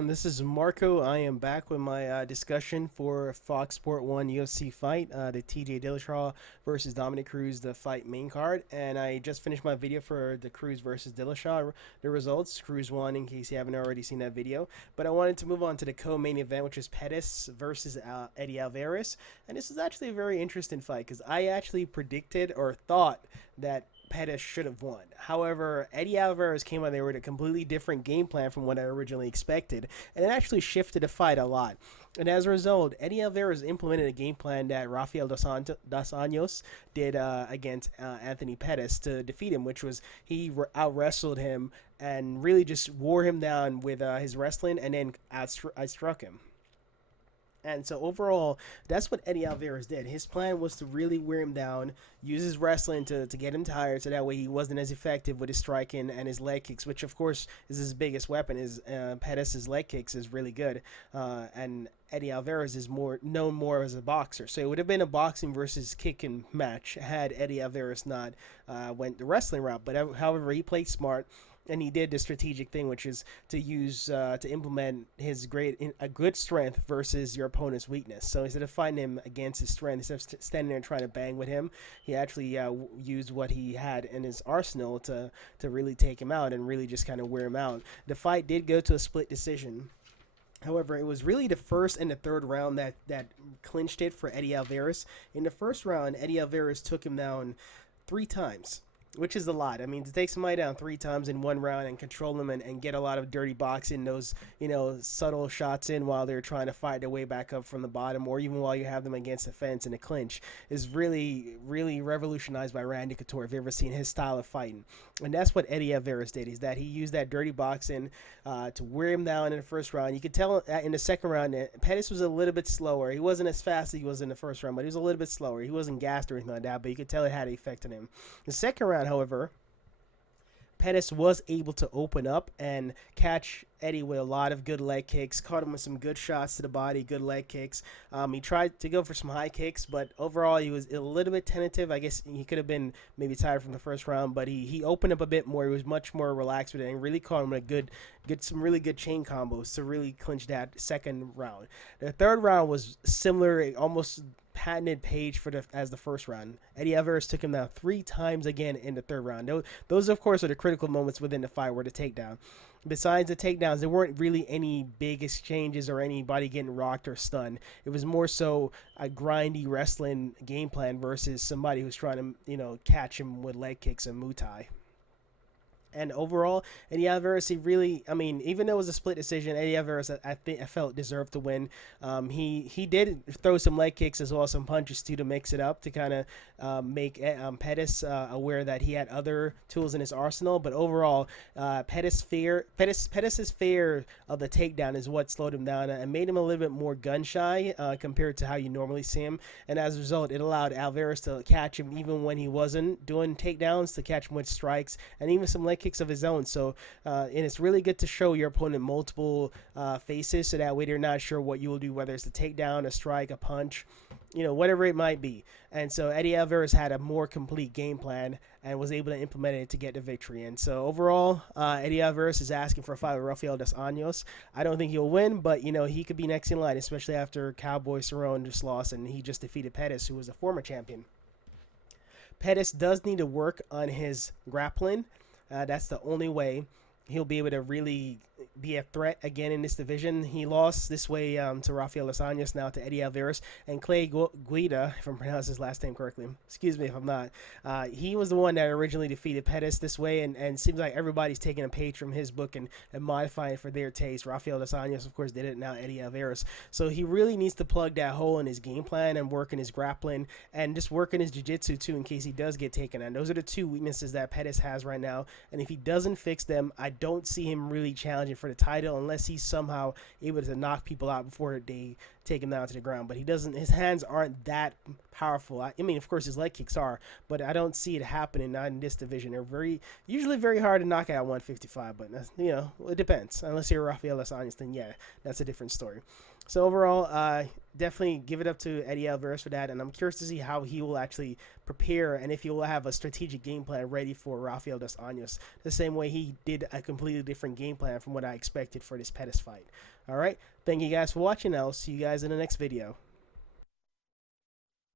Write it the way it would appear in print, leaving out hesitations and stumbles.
everyone. This is Marco. I am back with my discussion for Fox Sport 1 UFC fight, the TJ Dillashaw versus Dominic Cruz, the fight main card. And I just finished my video for the Cruz versus Dillashaw, the results. Cruz won, in case you haven't already seen that video. But I wanted to move on to the co-main event, which is Pettis versus Eddie Alvarez. And this is actually a very interesting fight because I actually predicted or thought that Pettis should have won. However, Eddie Alvarez came out there with a completely different game plan from what I originally expected, and it actually shifted the fight a lot. And as a result, Eddie Alvarez implemented a game plan that Rafael dos Anjos did against Anthony Pettis to defeat him, which was he out-wrestled him and really just wore him down with his wrestling and then outstruck him. And so overall, that's what Eddie Alvarez did. His plan was to really wear him down, use his wrestling to get him tired, so that way he wasn't as effective with his striking and his leg kicks, which of course is his biggest weapon. Is Pettis' leg kicks is really good, and Eddie Alvarez is known more as a boxer. So it would have been a boxing versus kicking match had Eddie Alvarez not went the wrestling route. But however, he played smart. And he did the strategic thing, which is to use to implement his a good strength versus your opponent's weakness. So instead of fighting him against his strength, instead of standing there and trying to bang with him, he actually used what he had in his arsenal to really take him out and really just kind of wear him out. The fight did go to a split decision. However, it was really the first and the third round that clinched it for Eddie Alvarez. In the first round, Eddie Alvarez took him down 3 times. Which is a lot. I mean, to take somebody down 3 times in one round and control them and get a lot of dirty boxing, those, subtle shots in while they're trying to fight their way back up from the bottom, or even while you have them against the fence in a clinch, is really, really revolutionized by Randy Couture, if you've ever seen his style of fighting. And that's what Eddie Alvarez did, is that he used that dirty boxing to wear him down in the first round. You could tell in the second round that Pettis was a little bit slower. He wasn't as fast as he was in the first round, but he was a little bit slower. He wasn't gassed or anything like that, but you could tell it had an effect on him. The second round, however, Pettis was able to open up and catch Eddie with a lot of good leg kicks, caught him with some good shots to the body, good leg kicks. He tried to go for some high kicks, but overall he was a little bit tentative. I guess he could have been maybe tired from the first round, but he opened up a bit more. He was much more relaxed with it and really caught him with some really good chain combos to really clinch that second round. The third round was similar, almost patented page as the first round. Eddie Alvarez took him down 3 times again in the third round. Those of course, are the critical moments within the fight, where the takedown. Besides the takedowns, there weren't really any big exchanges or anybody getting rocked or stunned. It was more so a grindy wrestling game plan versus somebody who's trying to, catch him with leg kicks and Muay Thai. And overall, Eddie Alvarez, he really, even though it was a split decision, Eddie Alvarez, I felt deserved to win. He did throw some leg kicks as well as some punches too to mix it up to kind of make Pettis aware that he had other tools in his arsenal. But overall, Pettis' fear of the takedown is what slowed him down and made him a little bit more gun shy compared to how you normally see him. And as a result, it allowed Alvarez to catch him even when he wasn't doing takedowns, to catch him with strikes and even some leg kicks of his own. So and it's really good to show your opponent multiple faces, so that way they're not sure what you will do, whether it's a takedown, a strike, a punch, whatever it might be. And so Eddie Alvarez had a more complete game plan and was able to implement it to get the victory. And so overall, Eddie Alvarez is asking for a fight with Rafael dos Anjos. I don't think he'll win, but he could be next in line, especially after Cowboy Cerrone just lost and he just defeated Pettis, who was a former champion. Pettis does need to work on his grappling. That's the only way he'll be able to really be a threat again in this division. He lost this way to Rafael dos Anjos, now to Eddie Alvarez. And Clay Guida, if I'm pronouncing his last name correctly, excuse me if I'm not, he was the one that originally defeated Pettis this way, and seems like everybody's taking a page from his book and modifying it for their taste. Rafael dos Anjos, of course, did it, now Eddie Alvarez. So he really needs to plug that hole in his game plan and work in his grappling and just work in his jiu-jitsu too, in case he does get taken on. Those are the 2 weaknesses that Pettis has right now, and if he doesn't fix them, I don't see him really challenging for the title unless he's somehow able to knock people out before they take him down to the ground. But he doesn't, his hands aren't that powerful. I mean, of course his leg kicks are, but I don't see it happening, not in this division. They're usually very hard to knock out 155, but that's, it depends. Unless you're Rafael dos Anjos, then yeah, that's a different story. So overall, definitely give it up to Eddie Alvarez for that, and I'm curious to see how he will actually prepare and if he will have a strategic game plan ready for Rafael dos Anjos, the same way he did a completely different game plan from what I expected for this Pettis fight. All right, thank you guys for watching. I'll see you guys in the next video.